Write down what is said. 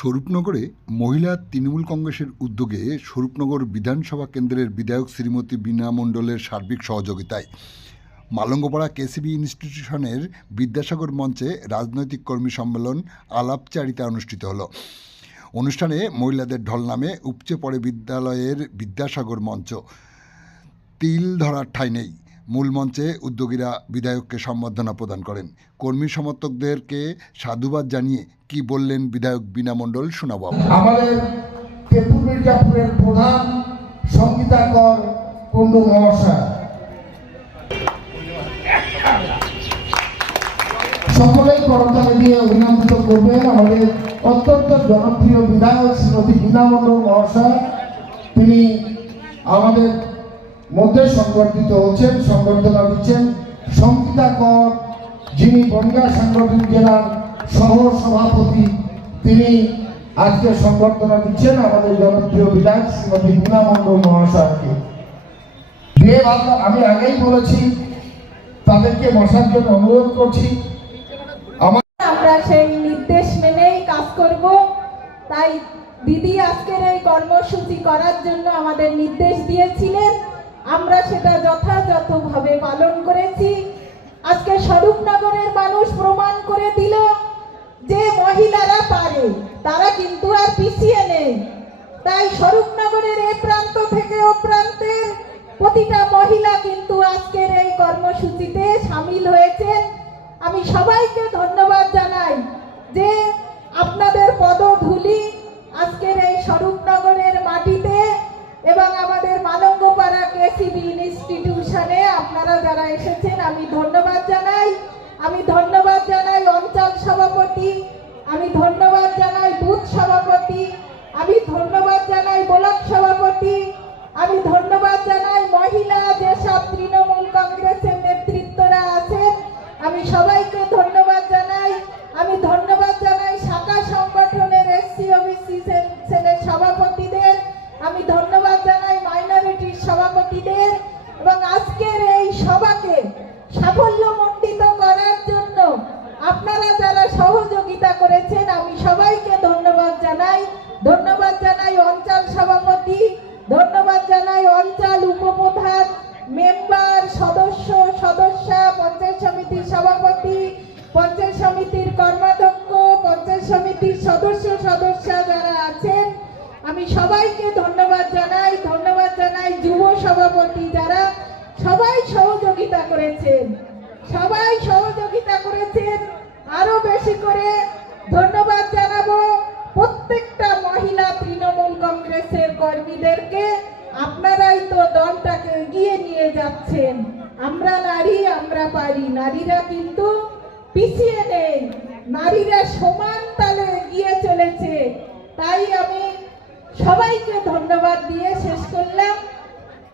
স্বরূপনগরে মহিলা তৃণমূল কংগ্রেসের উদ্যোগে স্বরূপনগর বিধানসভা কেন্দ্রের বিধায়ক শ্রীমতী বীণা মণ্ডলের সার্বিক সহযোগিতায়। মালঙ্গপাড়া কেসিবি ইনস্টিটিউশনের বিদ্যাসাগর মঞ্চে রাজনৈতিক কর্মী সম্মেলন আলাপচারিতা অনুষ্ঠিত হলো। অনুষ্ঠানে মহিলাদের ঢল নামে উপচে পড়ে বিদ্যালয়ের বিদ্যাসাগর মঞ্চ। তিল ধরার ঠাঁই নেই। মূল মঞ্চে উদ্যোগীরা বিধায়ককে সম্বর্ধনা প্রদান করেন। কর্মী সমর্থকদেরকে সাধুবাদ জানিয়ে কি বললেন বিধায়ক বীণা মণ্ডল শোনাবো। আমাদের মির্জাপুরের প্রধান সঙ্গীতাকর কুণ্ডু মহাশয়। সকলেই দিয়ে অভিনন্দিত করবেন। আমাদের অত্যন্ত জনপ্রিয় বিধায়ক শ্রীমতী বীণা মণ্ডল মহাশয়। তিনি আমাদের মধ্যে সংবর্ধিত হচ্ছেন, সংবর্ধনা দিচ্ছেন সঙ্গীতাকর যিনি বনগাঁ সাংগঠনিক জেলার সহ সভাপতি, তিনি আজকে সংবর্ধনা দিচ্ছেন আমাদের জনপ্রিয় বিধায়ক শ্রীমতী বীণা মণ্ডল মহাশয়কে আমি আগেই বলেছি, তাদেরকে বসার জন্য অনুরোধ করছি। আমরা সেই নির্দেশ মেনেই কাজ করব। তাই দিদি আজকের এই কর্মসূচি করার জন্য আমাদের নির্দেশ দিয়েছিলেন। আমরা সেটা যথাযথভাবে পালন করেছি। আজকে স্বরূপনগরের মানুষ প্রমাণ করে দিল যে মহিলারা পারে, তারা কিন্তু আর পিছিয়ে নেই। তাই স্বরূপনগরের এ প্রান্ত থেকে ও প্রান্তের প্রতিটা মহিলা কিন্তু আজকের এই কর্মসূচিতে সামিল হয়েছেন। আমি সবাইকে ধন্যবাদ জানাই যে যারা এসেছেন, আমি ধন্যবাদ জানাই। আমি ধন্যবাদ জানাই অঞ্চল সভাপতি, আমি ধন্যবাদ জানাই বুথ সভাপতি, আমি ধন্যবাদ জানাই ব্লক সভাপতি, আমি ধন্যবাদ জানাই মহিলা যেসব তৃণমূল কংগ্রেসের নেতৃত্বরা আছেন, আমি সবাইকে ধন্যবাদ জানাই। আমি ধন্যবাদ জানাই শাখা সংগঠনের এসসি ওবিসি সেলের সভাপতিদের। আমি ধন্যবাদ জানাই মাইনরিটির সভাপতিদের এবং আজকের এই সভাকে সাফল্যমণ্ডিত করার জন্য আপনারা যারা সহযোগিতা করেছেন, আমি সবাইকে ধন্যবাদ জানাই। ধন্যবাদ জানাই অঞ্চল সভাপতি, ধন্যবাদ জানাই অঞ্চল উপপ্রধান, মেম্বার, সদস্য, সদস্যা, পঞ্চায়েত সমিতির সভাপতি, পঞ্চায়েত সমিতির কর্মাধ্যক্ষ, পঞ্চায়েত সমিতির সদস্য, সদস্যা যারা আছেন, আমি সবাইকে ধন্যবাদ জানাই। ধন্যবাদ জানাই যুব সভাপতি যারা সবাই সহযোগিতা করেছেন। সবাই সহযোগিতা করেছেন। আরও বেশি করে ধন্যবাদ জানাব প্রত্যেকটা মহিলা তৃণমূল কংগ্রেসের কর্মীদেরকে। আপনারাই তো দলটাকে এগিয়ে নিয়ে যাচ্ছেন। আমরা নারী, আমরা পারি। নারীরা কিন্তু পিছিয়ে নেই। নারীরা সমান তালে এগিয়ে চলেছে। তাই আমি সবাইকে ধন্যবাদ দিয়ে শেষ করলাম।